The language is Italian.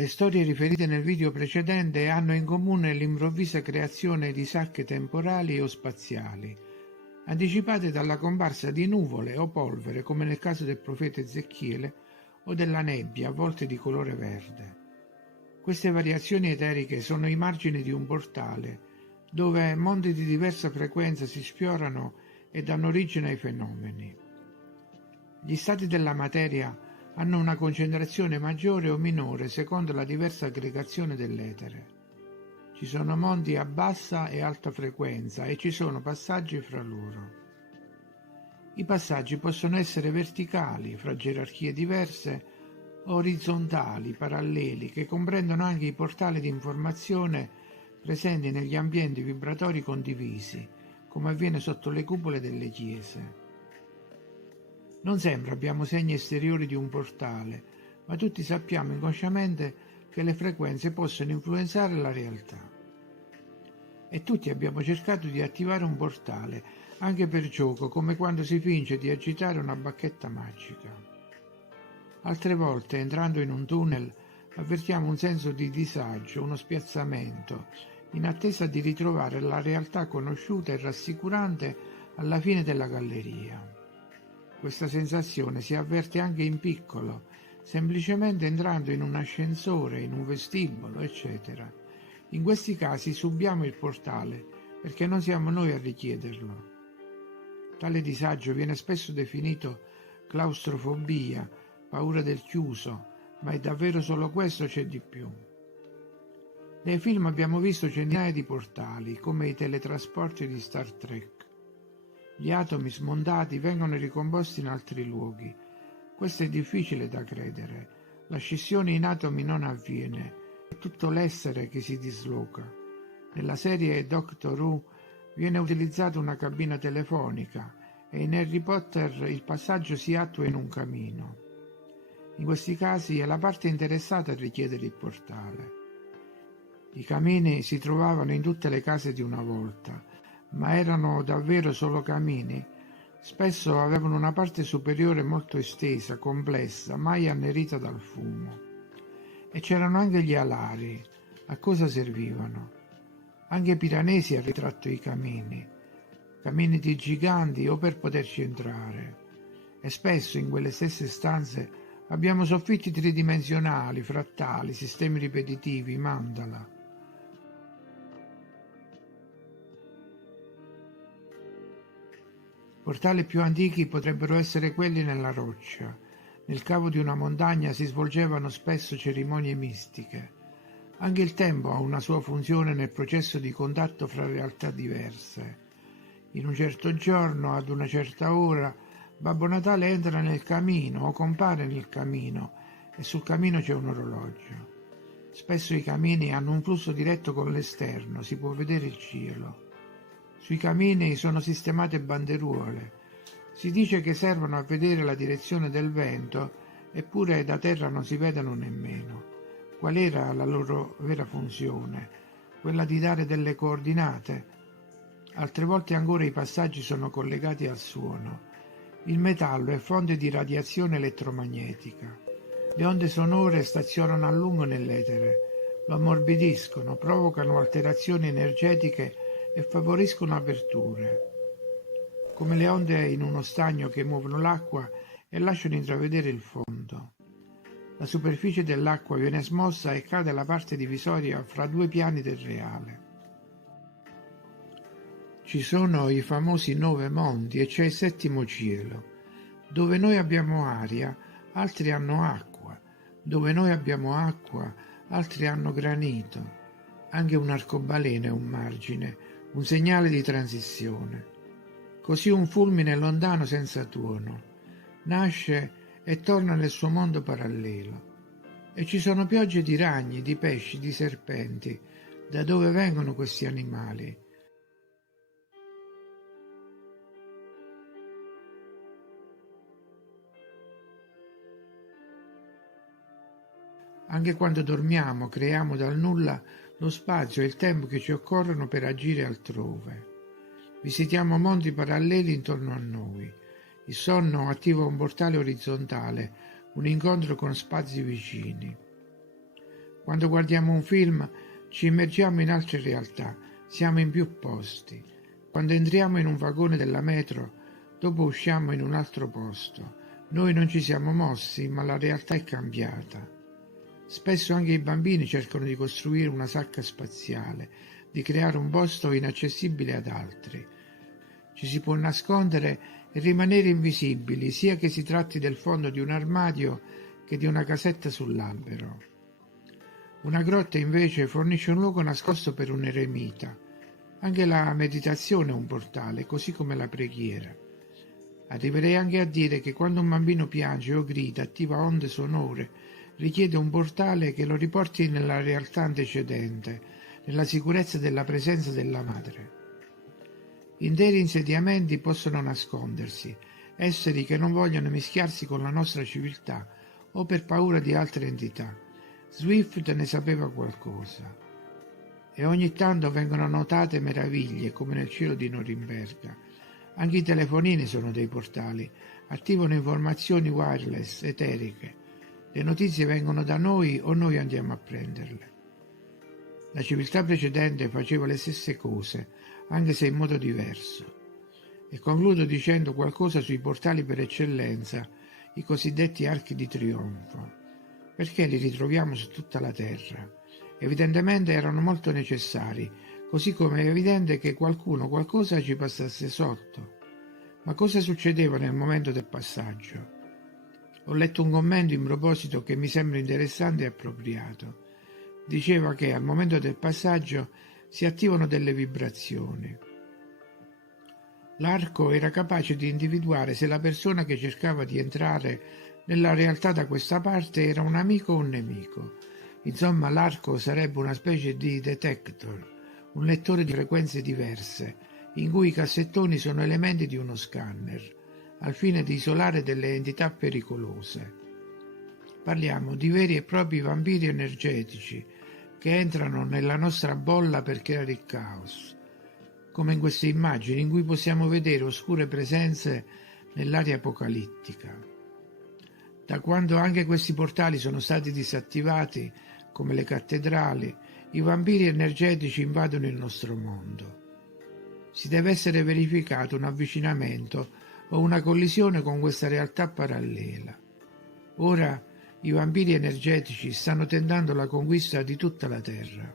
Le storie riferite nel video precedente hanno in comune l'improvvisa creazione di sacche temporali o spaziali, anticipate dalla comparsa di nuvole o polvere, come nel caso del profeta Ezechiele, o della nebbia, a volte di colore verde. Queste variazioni eteriche sono i margini di un portale, dove mondi di diversa frequenza si sfiorano e danno origine ai fenomeni. Gli stati della materia hanno una concentrazione maggiore o minore secondo la diversa aggregazione dell'etere. Ci sono mondi a bassa e alta frequenza e ci sono passaggi fra loro. I passaggi possono essere verticali, fra gerarchie diverse, o orizzontali, paralleli, che comprendono anche i portali di informazione presenti negli ambienti vibratori condivisi, come avviene sotto le cupole delle chiese. Non sempre abbiamo segni esteriori di un portale, ma tutti sappiamo inconsciamente che le frequenze possono influenzare la realtà. E tutti abbiamo cercato di attivare un portale, anche per gioco, come quando si finge di agitare una bacchetta magica. Altre volte, entrando in un tunnel, avvertiamo un senso di disagio, uno spiazzamento, in attesa di ritrovare la realtà conosciuta e rassicurante alla fine della galleria. Questa sensazione si avverte anche in piccolo, semplicemente entrando in un ascensore, in un vestibolo, eccetera. In questi casi subiamo il portale, perché non siamo noi a richiederlo. Tale disagio viene spesso definito claustrofobia, paura del chiuso, ma è davvero solo questo o c'è di più? Nei film abbiamo visto centinaia di portali, come i teletrasporti di Star Trek. Gli atomi smontati vengono ricomposti in altri luoghi. Questo è difficile da credere. La scissione in atomi non avviene, è tutto l'essere che si disloca. Nella serie Doctor Who viene utilizzata una cabina telefonica e in Harry Potter il passaggio si attua in un camino. In questi casi è la parte interessata a richiedere il portale. I camini si trovavano in tutte le case di una volta, ma erano davvero solo camini? Spesso avevano una parte superiore molto estesa, complessa, mai annerita dal fumo. E c'erano anche gli alari. A cosa servivano? Anche Piranesi ha ritratto i camini di giganti o per poterci entrare. E spesso in quelle stesse stanze abbiamo soffitti tridimensionali, frattali, sistemi ripetitivi, mandala. Portali più antichi potrebbero essere quelli nella roccia. Nel cavo di una montagna si svolgevano spesso cerimonie mistiche. Anche il tempo ha una sua funzione nel processo di contatto fra realtà diverse. In un certo giorno, ad una certa ora, Babbo Natale entra nel camino o compare nel camino e sul camino c'è un orologio. Spesso i camini hanno un flusso diretto con l'esterno, si può vedere il cielo. Sui camini sono sistemate banderuole. Si dice che servono a vedere la direzione del vento, eppure da terra non si vedono nemmeno. Qual era la loro vera funzione? Quella di dare delle coordinate? Altre volte ancora i passaggi sono collegati al suono. Il metallo è fonte di radiazione elettromagnetica. Le onde sonore stazionano a lungo nell'etere, lo ammorbidiscono, provocano alterazioni energetiche e favoriscono aperture, come le onde in uno stagno che muovono l'acqua e lasciano intravedere il fondo. La superficie dell'acqua viene smossa e cade alla parte divisoria fra due piani del reale. Ci sono i famosi 9 mondi e c'è il settimo cielo. Dove noi abbiamo aria, altri hanno acqua. Dove noi abbiamo acqua, altri hanno granito. Anche un arcobaleno è un margine, un segnale di transizione. Così un fulmine lontano senza tuono. Nasce e torna nel suo mondo parallelo. E ci sono piogge di ragni, di pesci, di serpenti. Da dove vengono questi animali? Anche quando dormiamo, creiamo dal nulla lo spazio e il tempo che ci occorrono per agire altrove. Visitiamo mondi paralleli intorno a noi. Il sonno attiva un portale orizzontale, un incontro con spazi vicini. Quando guardiamo un film ci immergiamo in altre realtà, siamo in più posti. Quando entriamo in un vagone della metro, dopo usciamo in un altro posto. Noi non ci siamo mossi, ma la realtà è cambiata. Spesso anche i bambini cercano di costruire una sacca spaziale, di creare un posto inaccessibile ad altri. Ci si può nascondere e rimanere invisibili, sia che si tratti del fondo di un armadio che di una casetta sull'albero. Una grotta invece fornisce un luogo nascosto per un eremita. Anche la meditazione è un portale, così come la preghiera. Arriverei anche a dire che quando un bambino piange o grida, attiva onde sonore, richiede un portale che lo riporti nella realtà antecedente, nella sicurezza della presenza della madre. Interi insediamenti possono nascondersi, esseri che non vogliono mischiarsi con la nostra civiltà o per paura di altre entità. Swift ne sapeva qualcosa. E ogni tanto vengono notate meraviglie come nel cielo di Norimberga. Anche i telefonini sono dei portali, attivano informazioni wireless, eteriche. Le notizie vengono da noi o noi andiamo a prenderle. La civiltà precedente faceva le stesse cose, anche se in modo diverso. E concludo dicendo qualcosa sui portali per eccellenza, i cosiddetti archi di trionfo. Perché li ritroviamo su tutta la Terra? Evidentemente erano molto necessari, così come è evidente che qualcosa ci passasse sotto. Ma cosa succedeva nel momento del passaggio? Ho letto un commento in proposito che mi sembra interessante e appropriato. Diceva che al momento del passaggio si attivano delle vibrazioni. L'arco era capace di individuare se la persona che cercava di entrare nella realtà da questa parte era un amico o un nemico. Insomma, l'arco sarebbe una specie di detector, un lettore di frequenze diverse, in cui i cassettoni sono elementi di uno scanner, al fine di isolare delle entità pericolose. Parliamo di veri e propri vampiri energetici che entrano nella nostra bolla per creare il caos, come in queste immagini in cui possiamo vedere oscure presenze nell'area apocalittica. Da quando anche questi portali sono stati disattivati, come le cattedrali, i vampiri energetici invadono il nostro mondo. Si deve essere verificato un avvicinamento o una collisione con questa realtà parallela. Ora i vampiri energetici stanno tentando la conquista di tutta la Terra.